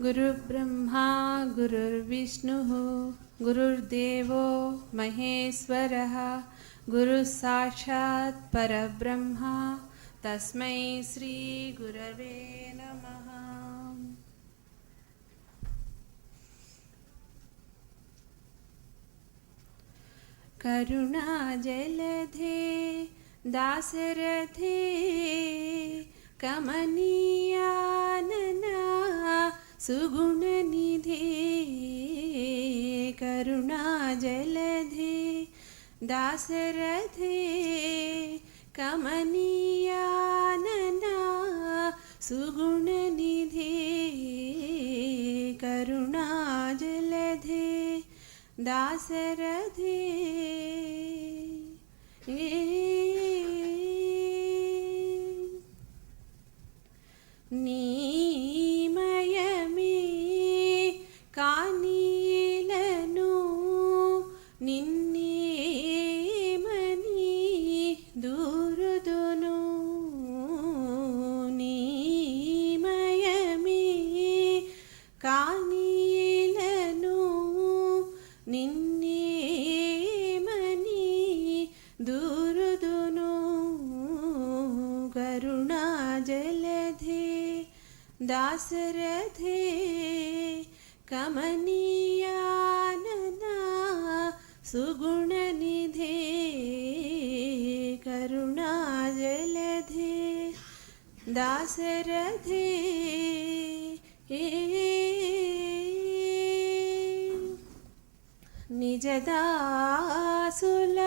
गुरुर्ब्रह्मा गुरुर्विष्णुः गुरुर्देवो महेश्वरः गुरुः साक्षात् परब्रह्मा तस्मै श्री गुरवे नमः। करुणाजलधे दासरथे कमनीयानना सुगुणनिधे करुणाजलधे दासरथे कमनीयानना सुगुणनिधे करुणाजलधे दासरथे నీమయమే కానీలను నిన్నేమని దూరుదును నీమయమే కానీలను నిన్నేమని దూరుదును కరుణాజలధే दासरथे कमनीयानना सुगुणनिधे करुणाजलधे दासरथे निजदासुल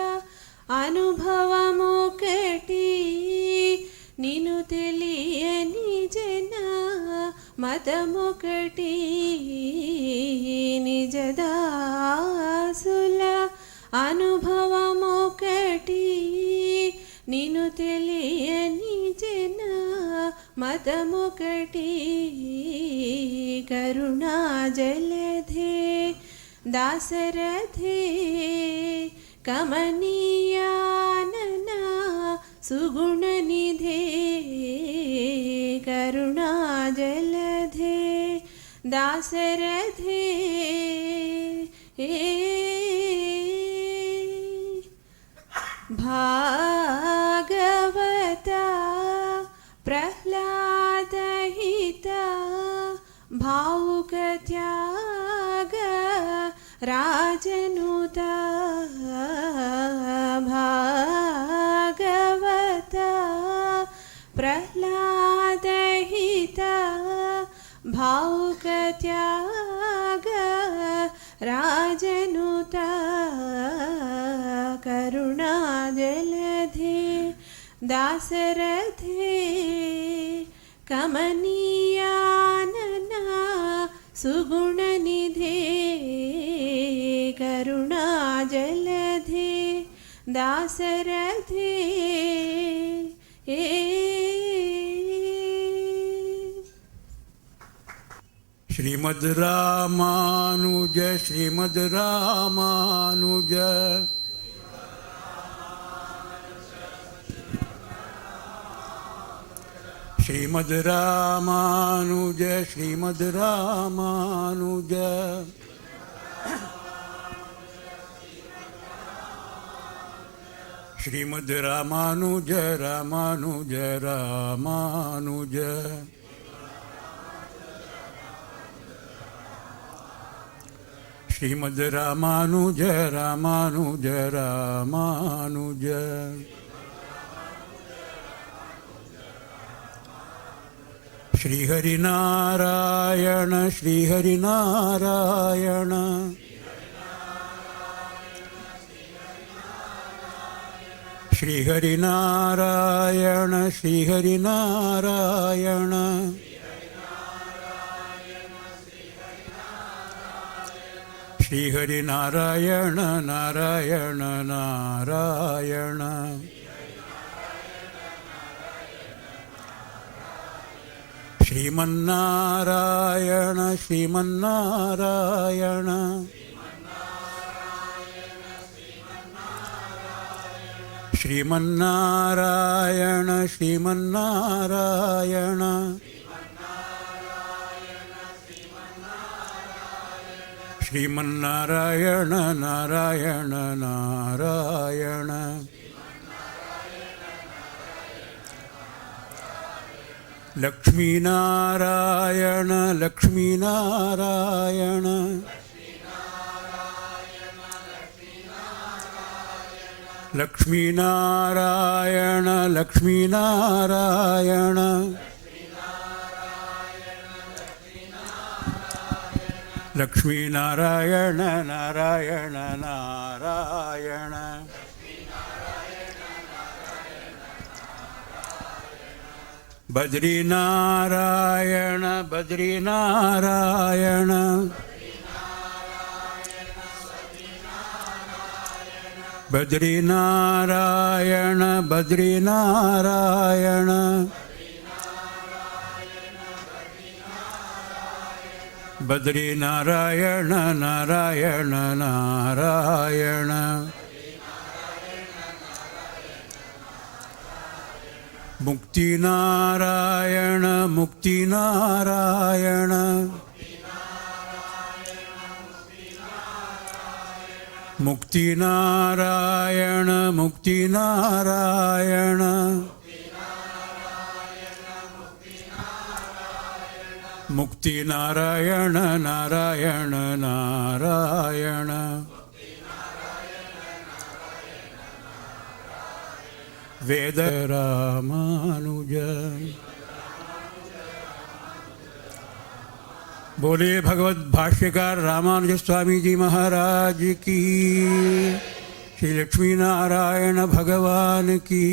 अनुभवमोकटी निनु తెలియని జన మతమొకటి నిజదాసుల అనుభవమొకటి నిను తెలియని జన మతమొకటి కరుణాజలధే దాసరథే కమనీయాననా सुगुणनिधे करुणाजलधे दासरथे भागवता प्रह्लादहिता भावुकत्याग राजनुता प्रह्लादहिता भावुकत्याग राजनुता करुणाजलधे दासरथे कमनीयानना सुगुणनिधे करुणाजलधे दासरथे श्रीमद् रामानुज श्रीमद् रामानुज श्रीमद् रामानुज श्रीमद् रामानुज श्रीमद् रामानुज रामानुज रामानुज श्रीमद् रामानुज रामानुज रामानुज श्रीहरिनारायण श्रीहरिनारायण श्रीहरिनारायण श्रीहरिनारायण श्रीहरिनारायण नारायण नारायण श्रीमन्नारायण श्रीमन्नारायण श्रीमन्नारायण श्रीमन्नारायण ಶ್ರೀಮನ್ನಾರಾಯಣ ನಾರಾಯಣ ನಾರಾಯಣ ಲಕ್ಷ್ಮೀನಾರಾಯಣ ಲಕ್ಷ್ಮೀನಾರಾಯಣ ಲಕ್ಷ್ಮೀನಾರಾಯಣ ಲಕ್ಷ್ಮೀನಾರಾಯಣ ಲಕ್ಷ್ಮೀನಾರಾಯಣ ನಾರಾಯಣ ನಾರಾಯಣ ಬದ್ರಿನಾರಾಯಣ ಬದ್ರಿನಾರಾಯಣ ಬದ್ರಿನಾರಾಯಣ ಬದ್ರಿನಾರಾಯಣ ಬದ್ರಿನಾರಾಯಣ ನಾರಾಯಣ ನಾರಾಯಣ ಮುಕ್ತಿನಾರಾಯಣ ಮುಕ್ತಿನಾರಾಯಣ ಮುಕ್ತಿನಾರಾಯಣ ಮುಕ್ತಿನಾರಾಯಣ ಮುಕ್ತಿನಾರಾಯಣ ನಾರಾಯಣ ನಾರಾಯಣ ವೇದ ರಾಮಾನುಜ बोले भगवत भाष्यकार रामानुज स्वामी जी महाराज की, श्री लक्ष्मी नारायण भगवान की।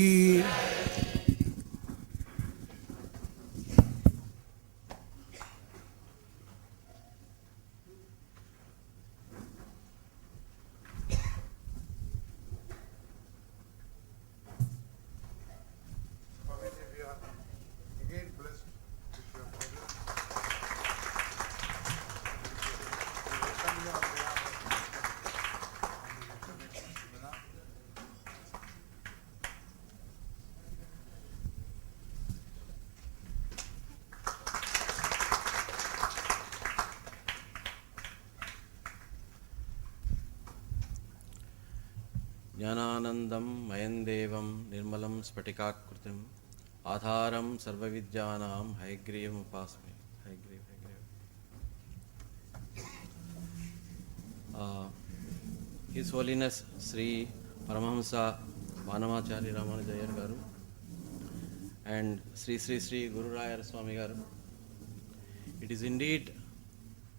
ज्ञानानंदं मयं देवं निर्मलं स्फटिकाकृतिम् आधारं सर्वविद्यानां हयग्रीवमुपास्महे। Hayagriva His Holiness Sri Paramahamsa Vanamacharya Ramanujayar Garu and Sri Guru Rayar Swami Garu. It is indeed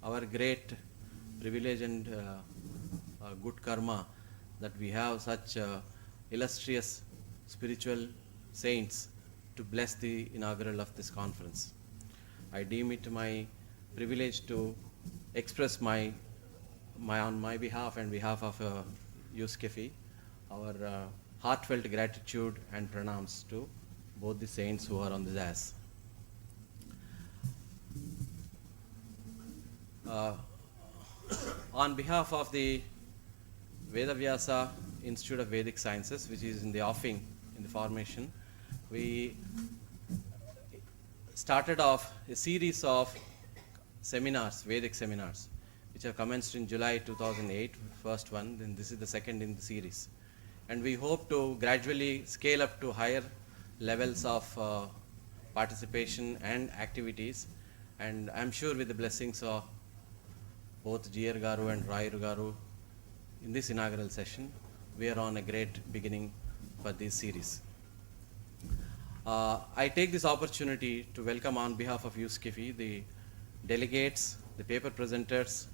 our great privilege and good karma that we have such illustrious spiritual saints to bless the inaugural of this conference. I deem it my privilege to express on my behalf and behalf of USCFE our heartfelt gratitude and pranams to both the saints who are on the dais. On behalf of the Vedavyasa Institute of Vedic Sciences, which is in the offing, in the formation, we started off a series of seminars, Vedic seminars, which have commenced in July 2008, first one, then this is the second in the series. And we hope to gradually scale up to higher levels of participation and activities. And I'm sure with the blessings of both G.R. Garu and Rayur Garu, in this inaugural session, we are on a great beginning for this series. I take this opportunity to welcome on behalf of USCFE the delegates, the paper presenters,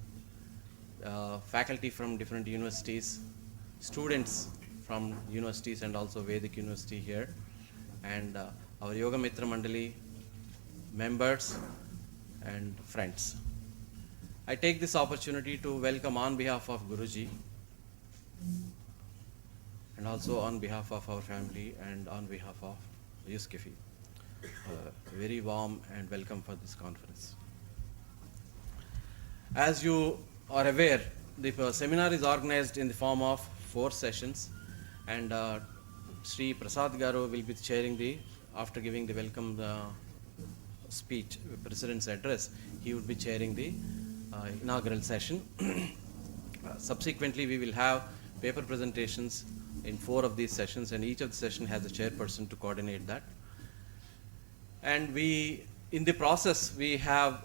faculty from different universities, students from universities and also Vedic University here, and our Yoga Mitra Mandali members and friends. I take this opportunity to welcome on behalf of Guruji and also on behalf of our family and on behalf of USCFE. Very warm and welcome for this conference. As you are aware, the seminar is organized in the form of 4 sessions, and Sri Prasad Garu will be chairing after giving the welcome speech, President's address, he would be chairing the inaugural session. Subsequently, we will have paper presentations in 4 of these sessions, and each of the session has a chairperson to coordinate that. And we, in the process, we have,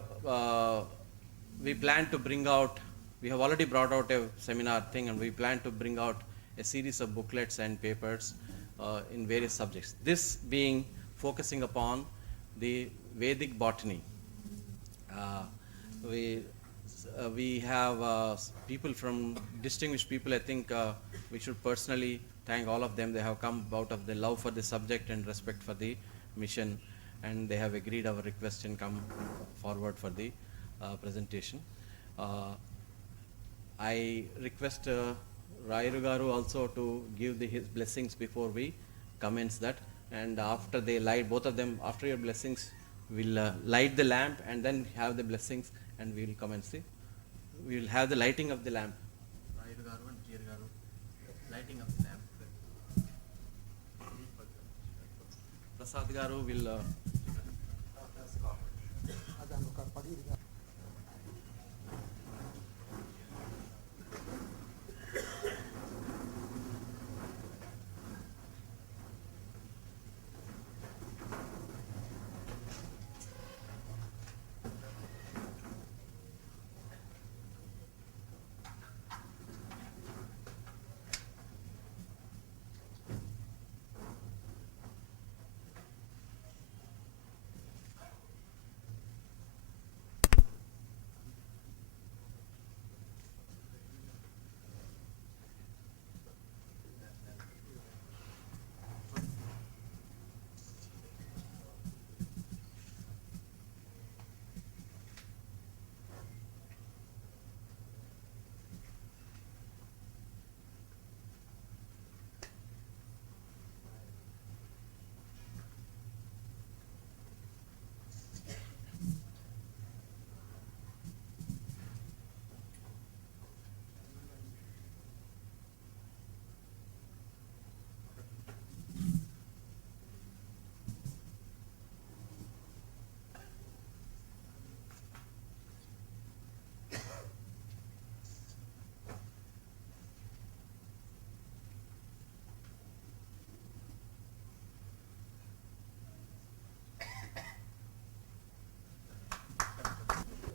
we plan to bring out, we have already brought out a seminar thing, and we plan to bring out a series of booklets and papers in various subjects. This being focusing upon the Vedic botany. We have people from distinguished people. I think we should personally thank all of them. They have come out of the love for the subject and respect for the mission, and they have agreed our request and come forward for the presentation. I request Rairu Garu also to give his blessings before we commence that, and after they light, both of them, after your blessings, we'll light the lamp and then have the blessings, and we will commence the, we will have the lighting of the lamp. Rairu Garu and Jir Garu, lighting of the lamp. Prasad Garu will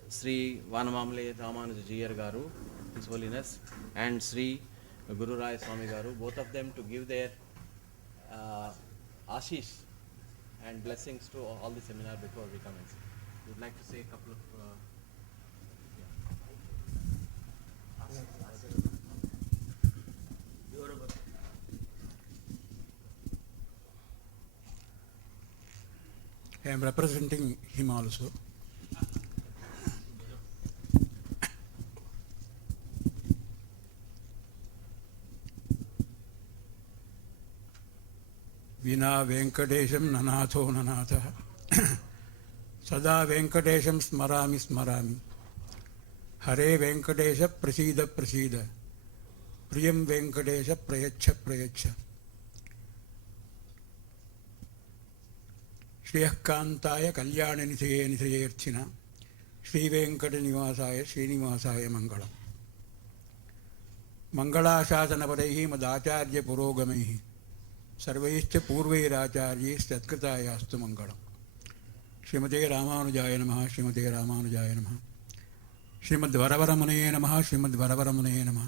Sri Vanamamle Ramanuja Jiyar Garu, His Holiness, and Sri Guru Rai Swami Garu, both of them to give their ashish and blessings to all the seminar before we commence. Would like to say a couple of I am representing him also. Vina Venkadesham Nanatho Nanatha Sada Venkadesham Smarami Smarami Hare Venkadesha Prasida Prasida Priyam Venkadesha Prayacha Prayacha Shriyakantaya Kalyana Nithaye Nithayerthina Sri Venkata Nivasaya Srinivasaya Mangalam Mangala Shasanavarehi Madacharya Purogamehi सर्वैश्च पूर्वैराचार्यैश्च सत्कृतायास्तु मंगलम् श्रीमते रामानुजाय नमः श्रीमते रामानुजाय नमः श्रीमद्वरवरमुनये नमः श्रीमद्वरवरमुनये नमः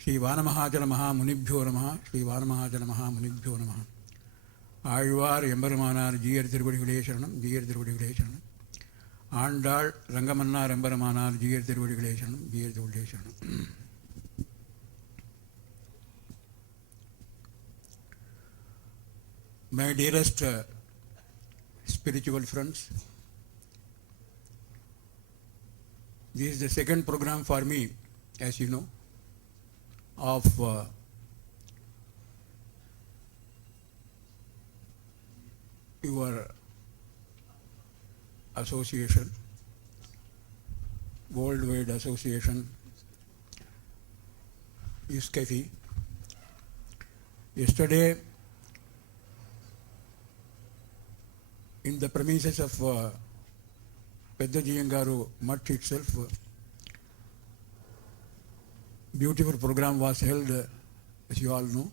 श्री वानमहाजन महामुनिभ्यो नमः श्री वानमहाजन महामुनिभ्यो नमः ஆழ்வார் எம்பெருமானார் ஜீயர் திருவடிகளே சரணம் ஜீயர் திருவடிகளே சரணம் ஆண்டாள் ரங்கமன்னார் எம்பெருமானார் ஜீயர் திருவடிகளே சரணம் ஜீயர் திருவடிகளே சரணம் My dearest spiritual friends, this is the second program for me, as you know, of your association, worldwide association, ISKEFI. Yesterday, in the premises of Pedda Jiyangaru Mutt itself, beautiful program was held, as you all know.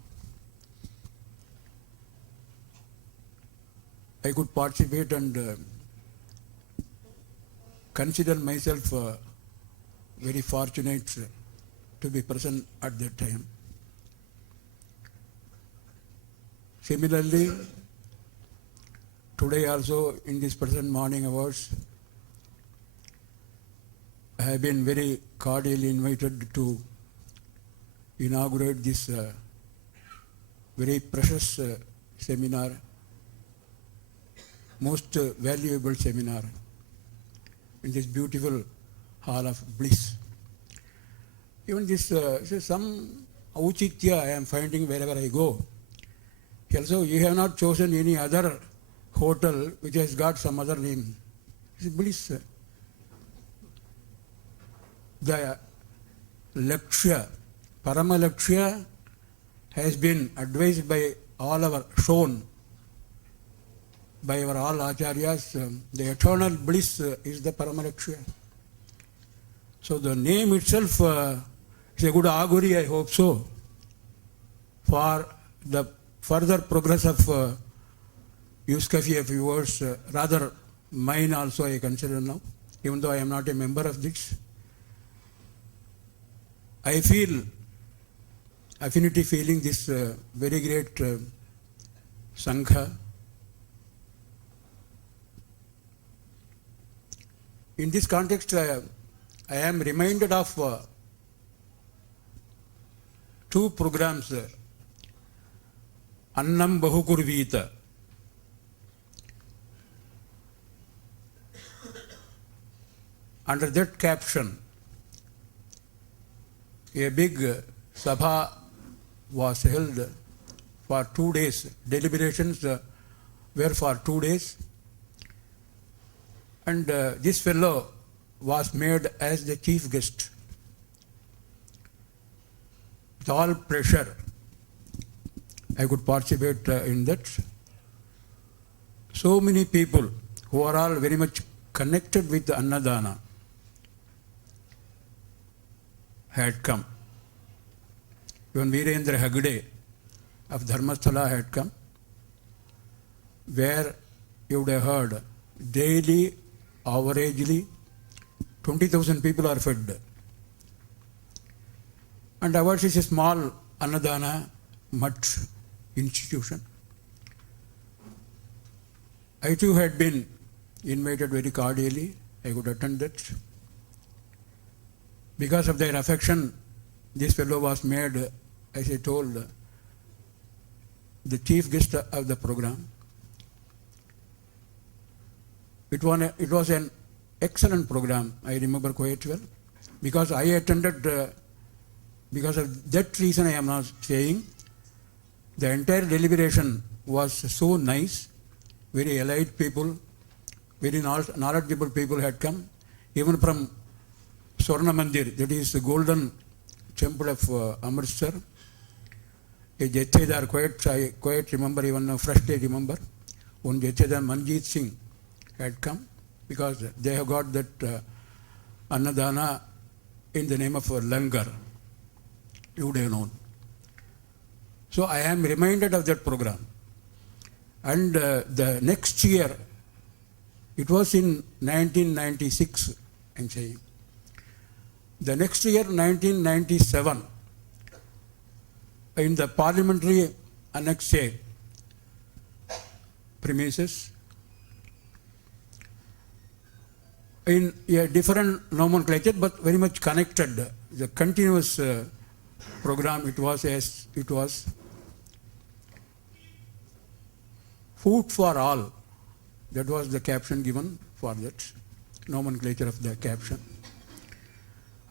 I could participate and consider myself very fortunate to be present at that time. Similarly, today also in this present morning hours, I have been very cordially invited to inaugurate this very precious seminar, most valuable seminar in this beautiful hall of bliss. Even this some auchitya I am finding wherever I go. Also, you have not chosen any other hotel which has got some other name. It's bliss. The Lakshya, Parama Lakshya has been advised by all our, shown by our all acharyas. The eternal bliss is the Parama Lakshya. So the name itself is a good augury, I hope so, for the further progress of USCAFE of yours, rather mine also I consider now, even though I am not a member of this. I feel affinity feeling this very great Sangha. In this context, I am reminded of two programs, Annam Bahukurvita. Under that caption, a big sabha was held for 2 days. Deliberations were for 2 days. And this fellow was made as the chief guest. With all pleasure, I could participate in that. So many people who are all very much connected with the Annadana had come. Even Virendra Hegde of Dharmasthala had come, where you would have heard daily, averagely, 20,000 people are fed. And ours is a small Annadana mutt institution. I too had been invited very cordially. I could attend that. Because of their affection, this fellow was made, as I told, the chief guest of the program. It was an excellent program, I remember quite well. Because I attended, because of that reason I am not saying, the entire deliberation was so nice, very elite people, very knowledgeable people had come, even from Swarna Mandir, that is the golden temple of Amritsar. A Jethedar, I quite remember, even freshly remember, one Jethedar Manjeet Singh had come, because they have got that Annadana in the name of Langar. You would have known. So I am reminded of that program. And the next year, it was in 1996, I'm saying. The next year, 1997, in the parliamentary Annex A premises, in a different nomenclature but very much connected, the continuous program, it was food for all. That was the caption given for that nomenclature of the caption.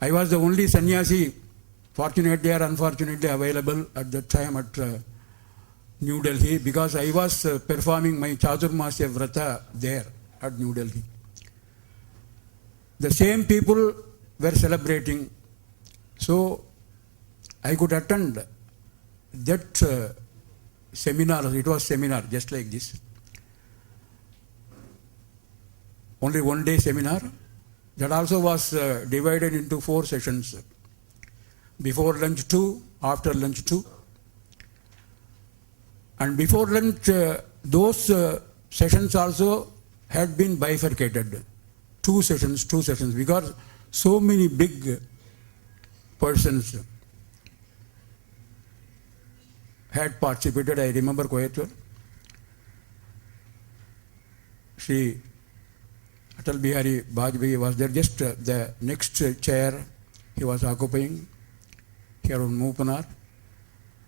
I was the only sannyasi, fortunately or unfortunately, available at that time at New Delhi, because I was performing my Chaturmasya Vrata there at New Delhi. The same people were celebrating, so I could attend that seminar. It was seminar just like this. Only 1 day seminar. That also was divided into 4 sessions. before lunch 2, after lunch 2. And before lunch, those sessions also had been bifurcated. Two sessions, because so many big persons had participated. I remember quite well. Shri Atal Bihari Vajpayee was there, just the next chair he was occupying here on Moopanar.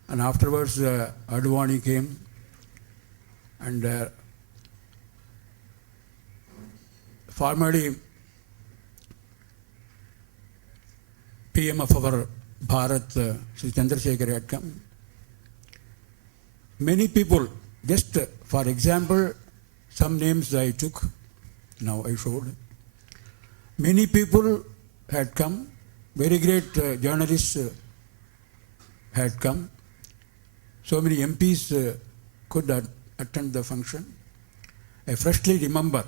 And afterwards, Advani came, and formerly PM of our Bharat, Sri Chandrasekhar had come. Many people, just for example, some names I took, now I showed. Many people had come, very great journalists had come. So many MPs could attend the function. I freshly remember,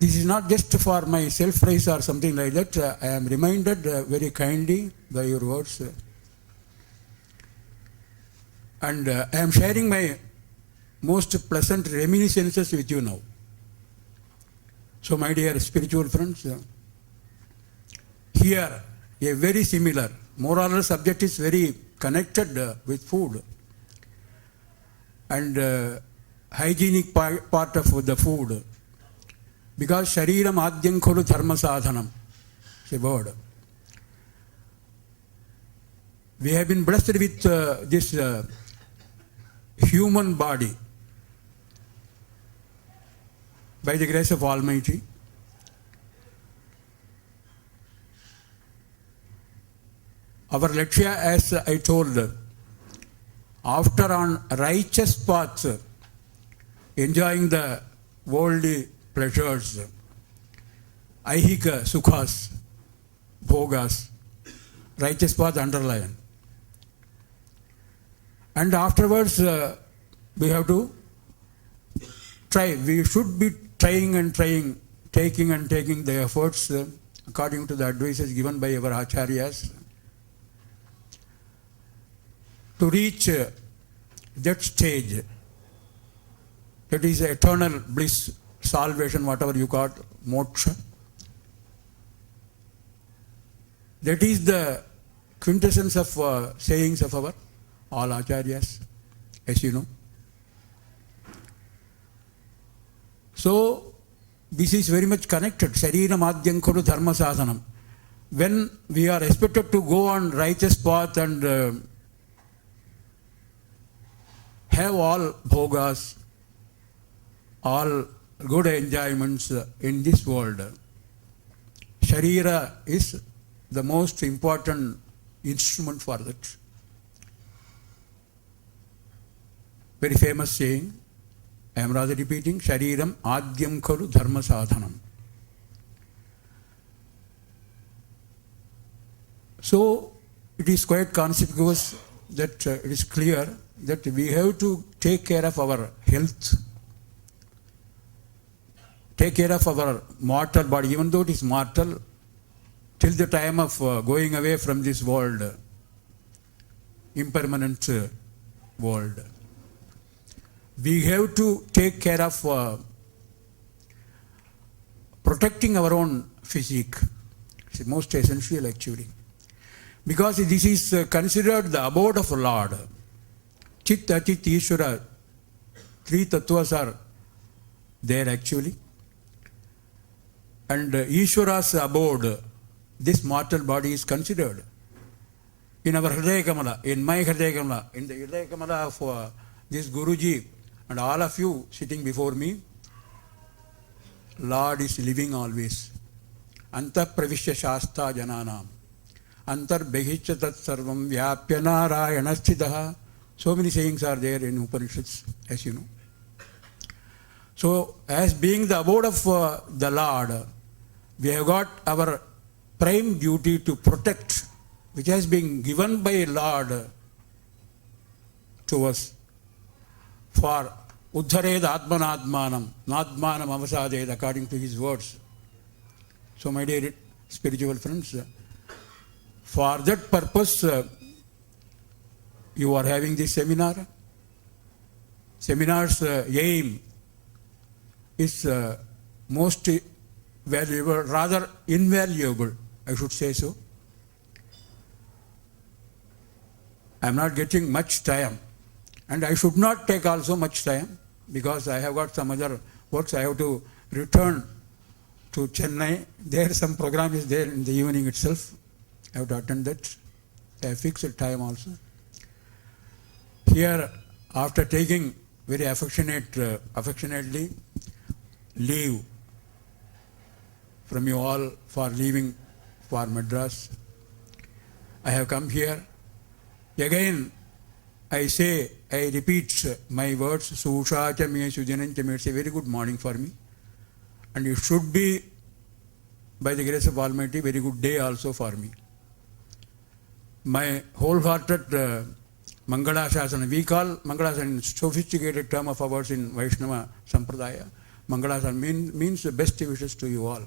this is not just for my self-praise or something like that. I am reminded very kindly by your words. And I am sharing my most pleasant reminiscences with you now. So my dear spiritual friends, here a very similar, more or less subject is very connected with food. And hygienic part of the food. Because shariram adyam kholu dharma sadhanam, is a word. We have been blessed with this human body by the grace of Almighty. Our Lakshya, as I told, after on righteous paths, enjoying the worldly pleasures, aihika sukhas, bhogas, righteous path underline. And afterwards, we have to try. We should be trying and trying, taking the efforts according to the advices given by our acharyas to reach that stage. That is eternal bliss, salvation, whatever you call it, moksha. That is the quintessence of sayings of our all acharyas, as you know. So, this is very much connected. Shariram adyam kholu dharma sadhanam. When we are expected to go on righteous path and have all bhogas, all good enjoyments in this world, Sharira is the most important instrument for that. Very famous saying, I am rather repeating, Shariram adyam khalu dharma sadhanam. So, it is quite conspicuous that it is clear that we have to take care of our health, take care of our mortal body, even though it is mortal, till the time of going away from this world, impermanent world. We have to take care of protecting our own physique. It's the most essential actually. Because this is considered the abode of Lord. Chit, Achit, Ishvara, three tattvas are there actually. And Ishvara's abode, this mortal body is considered. In our Hridaya Kamala, in my Hridaya Kamala, in the Hridaya Kamala of this Guruji, and all of you sitting before me, Lord is living always. Anta pravishya shasta jananam. Antar behiccha tat sarvam vyapya narayana sthitaha. So many sayings are there in Upanishads, as you know. So, as being the abode of the Lord, we have got our prime duty to protect, which has been given by Lord to us for Uddhared Atmanatmanam, Natmanam Avasaded, according to his words. So, my dear spiritual friends, For that purpose, you are having this seminar. Seminar's aim is most valuable, rather invaluable, I should say so. I am not getting much time, and I should not take also much time because I have got some other works. I have to return to Chennai. There some program is there in the evening itself. I have to attend that. I have fixed time also. Here, after taking very affectionately leave from you all for leaving for Madras, I have come here. Again, I repeat my words, Susha cha me sujanan cha me. It's a very good morning for me. And it should be, by the grace of Almighty, very good day also for me. My wholehearted Mangalashasana, we call Mangalashasana sophisticated term of ours in Vaishnava Sampradaya. Mangalashasana means the best wishes to you all.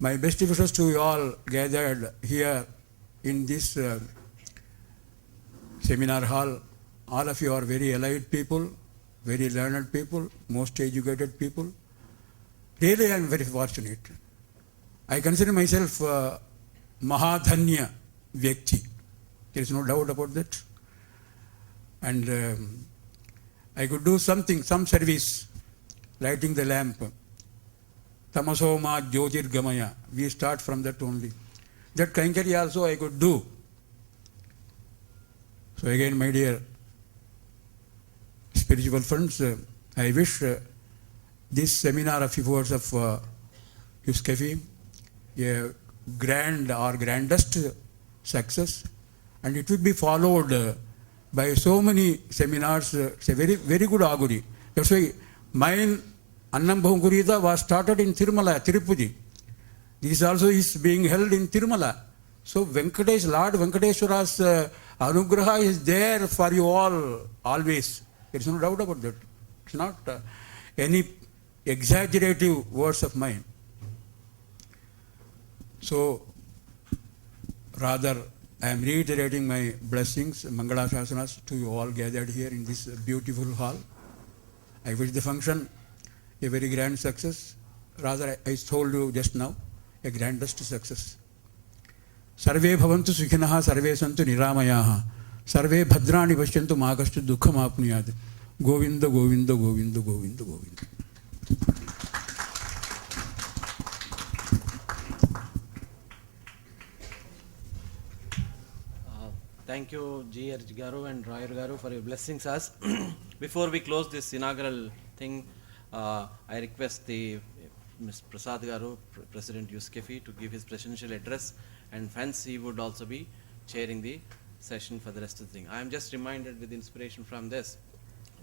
My best wishes to you all gathered here in this seminar hall. All of you are very elite people, very learned people, most educated people. Really, I am very fortunate. I consider myself Mahadhanya Vyakti. There is no doubt about that. And I could do something, some service, lighting the lamp. Tamasoma Jyotirgamaya. We start from that only. That Kainkari also I could do. So again, my dear spiritual friends, I wish this seminar of efforts of USCAFE a grand or grandest success, and it will be followed by so many seminars. It's a very, very good augury. That's why mine Annam Bhangurita was started in Tirumala, Tirupati. This also is being held in Tirumala. So Venkatesh, Lord Venkateshwara's Anugraha is there for you all, always. There is no doubt about that. It's not any exaggerative words of mine. So, rather, I am reiterating my blessings, Mangalashasanas, to you all gathered here in this beautiful hall. I wish the function a very grand success. Rather, I told you just now, a grandest success. Sarve bhavantu sukhinaha, sarve santu niramayaha, sarve bhadrani pashyantu magastu dukkham apniyad. Govinda, Govinda, Govinda, Govinda, Govinda. Thank you, G.R. Garu and Royer Garu, for your blessings us. Before we close this inaugural thing, I request the Mr. Prasad Garu, President USCAFE, to give his presidential address, and hence he would also be chairing the session for the rest of the thing. I am just reminded with inspiration from this,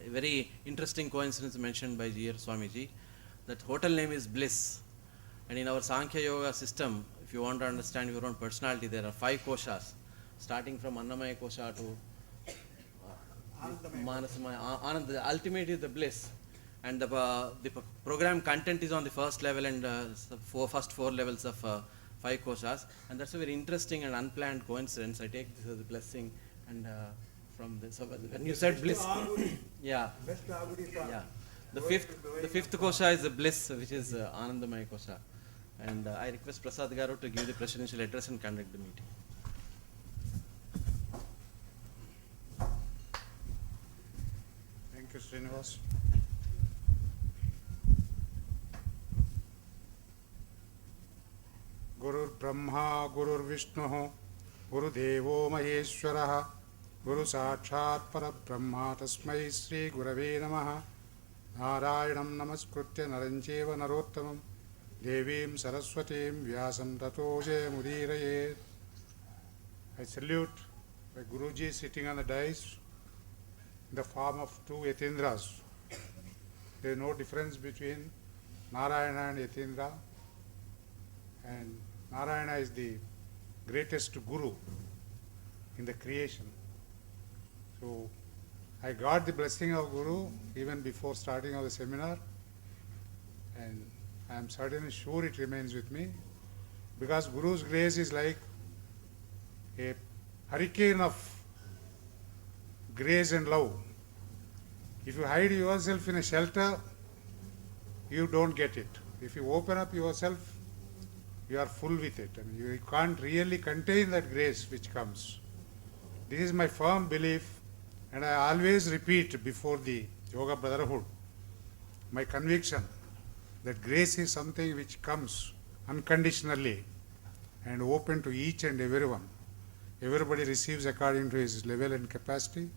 a very interesting coincidence mentioned by G.R. Swamiji, that hotel name is Bliss. And in our Sankhya Yoga system, if you want to understand your own personality, there are 5 koshas, starting from Annamaya kosha to Manasamaya. Anand, the ultimate is the bliss. And the program content is on the first level and first 4 levels of 5 koshas. And that's a very interesting and unplanned coincidence. I take this as a blessing. And from this, so when you said bliss, yeah, yeah. The fifth kosha is the bliss, which is Anandamaya kosha. And I request Prasad Garu to give the presidential address and conduct the meeting. Thank you, Srinivas. Gurur Brahma, Gurur Vishnu, Guru Devo Maheshwaraha, Guru Sakshat Parabrahma, Tasmai Sri Gurave Namaha, Narayanam Namaskritya Naranjeva Narottamam, Devim Saraswatim Vyasam Tato Mudiraye. I salute my Guruji sitting on the dais in the form of 2 Yatindras. There is no difference between Narayana and Yatindra, and Narayana is the greatest Guru in the creation. So I got the blessing of Guru even before starting of the seminar, and I am certainly sure it remains with me, because Guru's grace is like a hurricane of grace and love. If you hide yourself in a shelter, you don't get it. If you open up yourself, you are full with it, and you can't really contain that grace which comes. This is my firm belief, and I always repeat before the Yoga Brotherhood my conviction that grace is something which comes unconditionally and open to each and everyone. Everybody receives according to his level and capacity,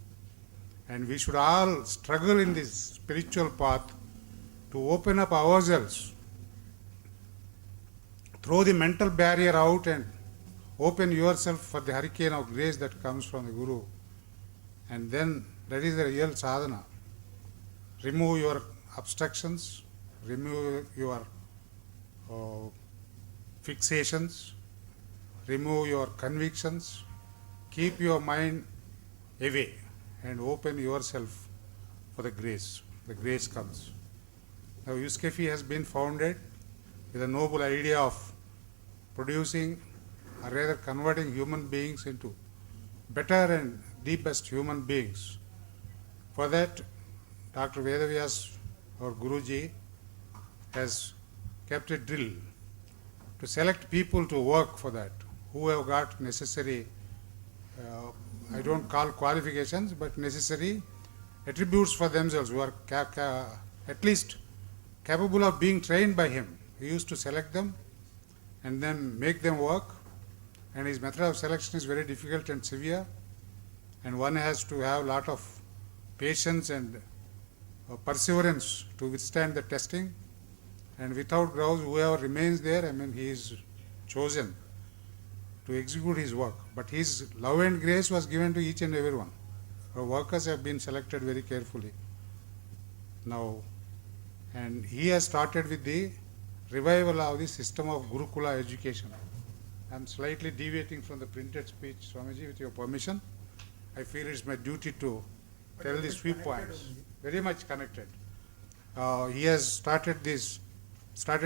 and we should all struggle in this spiritual path to open up ourselves, throw the mental barrier out and open yourself for the hurricane of grace that comes from the Guru. And then that is the real sadhana. Remove your obstructions, remove your fixations, remove your convictions, keep your mind away and open yourself for the grace. The grace comes. Now USCFE has been founded with a noble idea of producing or rather converting human beings into better and the best human beings. For that, Dr. Vedavyas, our Guruji, has kept a drill to select people to work for that, who have got necessary, I don't call qualifications, but necessary attributes for themselves, who are at least capable of being trained by him. He used to select them and then make them work, and his method of selection is very difficult and severe, and one has to have a lot of patience and perseverance to withstand the testing, and without grouse, whoever remains there, he is chosen to execute his work. But his love and grace was given to each and every one. Our workers have been selected very carefully now, and he has started with the revival of the system of Gurukula education. I am slightly deviating from the printed speech, Swamiji, with your permission. I feel it's my duty to tell the sweep points. Very much connected. He has started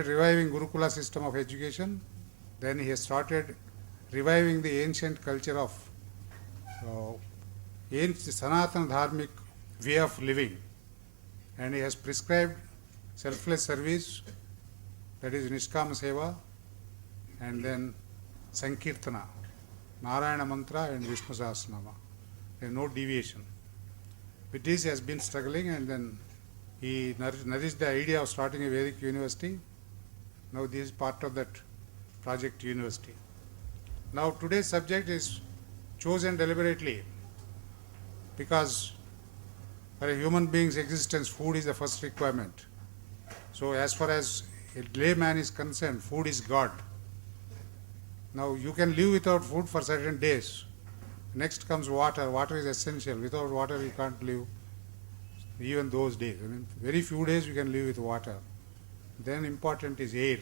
reviving Gurukula system of education. Then he has started reviving the ancient culture of Sanatana Dharmic way of living. And he has prescribed selfless service, that is Nishkama Seva, and then Sankirtana, Narayana Mantra and Vishnu Sahasranama. There is no deviation. With this he has been struggling, and then he nourished the idea of starting a Vedic university. Now this is part of that project university. Now today's subject is chosen deliberately because for a human being's existence, food is the first requirement. So as far as a layman is concerned, food is God. Now you can live without food for certain days. Next comes water. Water is essential. Without water you can't live even those days. Very few days you can live with water. Then important is air.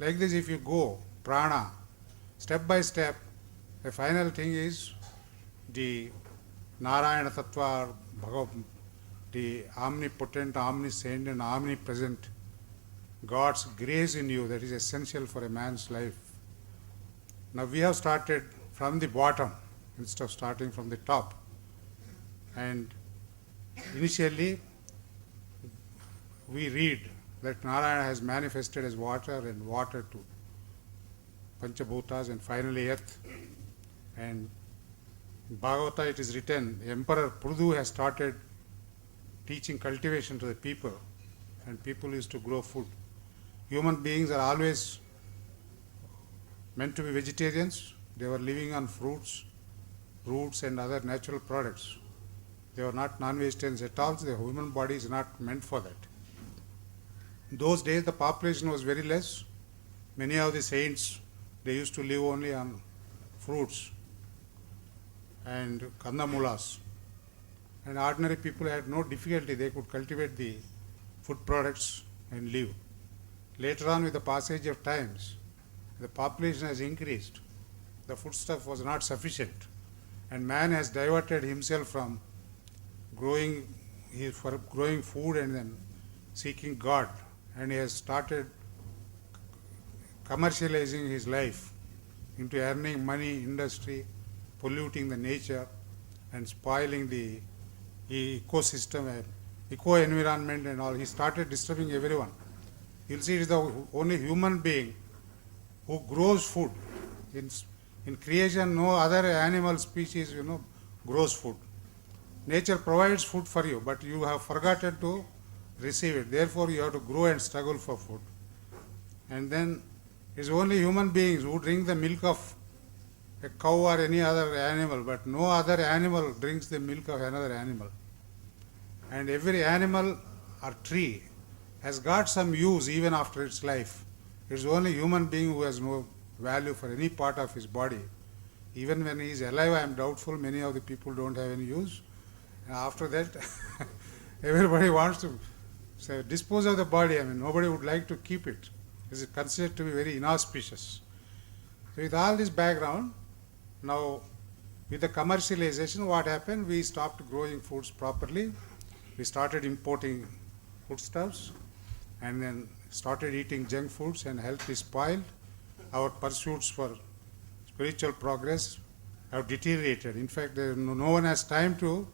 Like this, if you go prana, step by step, the final thing is the Narayana Tattva, the omnipotent, omniscient and omnipresent God's grace in you that is essential for a man's life. Now we have started from the bottom instead of starting from the top. And initially we read that Narayana has manifested as water and water to Panchabhutas and finally earth. And in Bhagavata it is written, Emperor Prudu has started teaching cultivation to the people, and people used to grow food. Human beings are always meant to be vegetarians. They were living on fruits, roots and other natural products. They were not non-vegetarians at all. The human body is not meant for that. In those days the population was very less. Many of the saints, they used to live only on fruits and kandamulas. And ordinary people had no difficulty. They could cultivate the food products and live. Later on, with the passage of times, the population has increased. The foodstuff was not sufficient. And man has diverted himself from growing food and then seeking God. And he has started commercializing his life into earning money, industry, polluting the nature and spoiling the ecosystem, eco-environment and all. He started disturbing everyone. You'll see it is the only human being who grows food. In creation, no other animal species, grows food. Nature provides food for you, but you have forgotten to receive it. Therefore, you have to grow and struggle for food. And then it's only human beings who drink the milk of a cow or any other animal, but no other animal drinks the milk of another animal. And every animal or tree has got some use even after its life. It's only human being who has no value for any part of his body. Even when he is alive, I am doubtful many of the people don't have any use. And after that, everybody wants to dispose of the body. I mean, nobody would like to keep it. It is considered to be very inauspicious. So with all this background, now with the commercialization, what happened? We stopped growing foods properly. We started importing foodstuffs and then started eating junk foods, and health is spoiled. Our pursuits for spiritual progress have deteriorated. In fact, no one has time to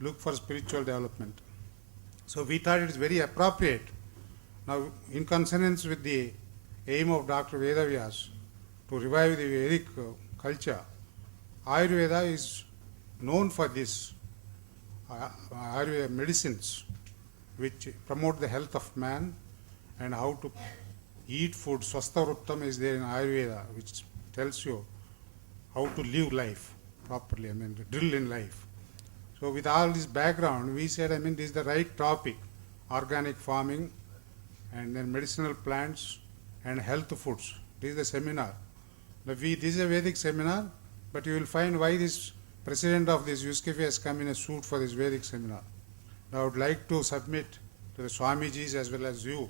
look for spiritual development. So we thought it is very appropriate. Now, in consonance with the aim of Dr. Vedavyas to revive the Vedic culture, Ayurveda is known for this. Ayurveda medicines which promote the health of man and how to eat food. Swastha Vruttam is there in Ayurveda, which tells you how to live life properly, the drill in life. So with all this background, we said, this is the right topic, organic farming and then medicinal plants and health foods. This is the seminar. Now this is a Vedic seminar, but you will find why this president of this USCFE has come in a suit for this Vedic seminar. Now I would like to submit to the Swamijis as well as you.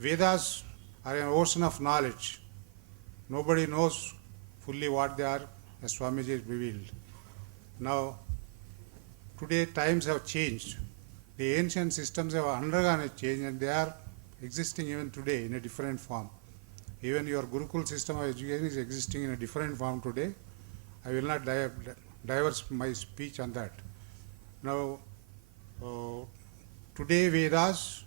Vedas are an ocean of knowledge. Nobody knows fully what they are, as Swamiji revealed. Now, today times have changed. The ancient systems have undergone a change and they are existing even today in a different form. Even your Gurukul system of education is existing in a different form today. I will not diverse my speech on that. Now, today Vedas,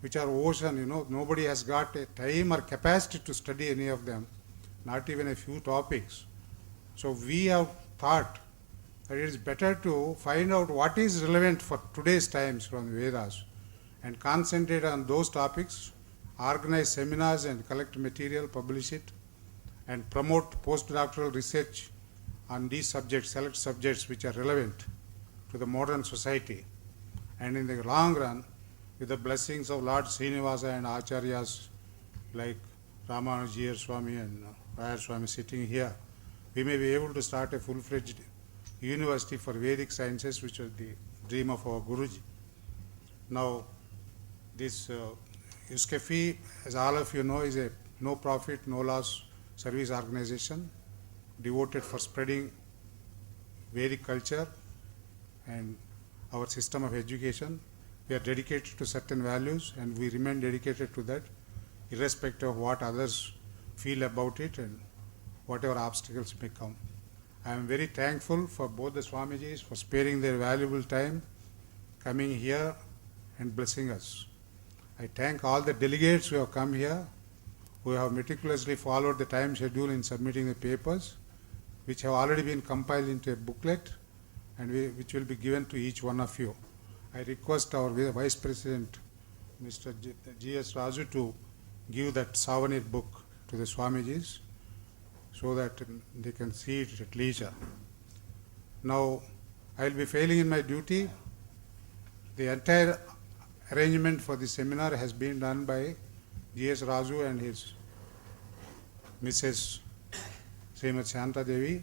which are ocean, nobody has got a time or capacity to study any of them, not even a few topics. So we have thought that it is better to find out what is relevant for today's times from the Vedas and concentrate on those topics, organize seminars and collect material, publish it, and promote postdoctoral research on these subjects, select subjects which are relevant to the modern society. And in the long run, with the blessings of Lord Srinivasa and Acharyas like Ramanuja Swami and Raya Swami sitting here, we may be able to start a full-fledged university for Vedic sciences, which was the dream of our Guruji. Now, this USCFE, as all of you know, is a no-profit, no-loss service organization devoted for spreading Vedic culture and our system of education. We are dedicated to certain values and we remain dedicated to that, irrespective of what others feel about it and whatever obstacles may come. I am very thankful for both the Swamijis for sparing their valuable time, coming here and blessing us. I thank all the delegates who have come here, who have meticulously followed the time schedule in submitting the papers, which have already been compiled into a booklet and which will be given to each one of you. I request our Vice President, Mr. G.S. Raju, to give that souvenir book to the Swamijis so that they can see it at leisure. Now, I will be failing in my duty. The entire arrangement for the seminar has been done by G.S. Raju and his Mrs. Srimati Shanta Devi.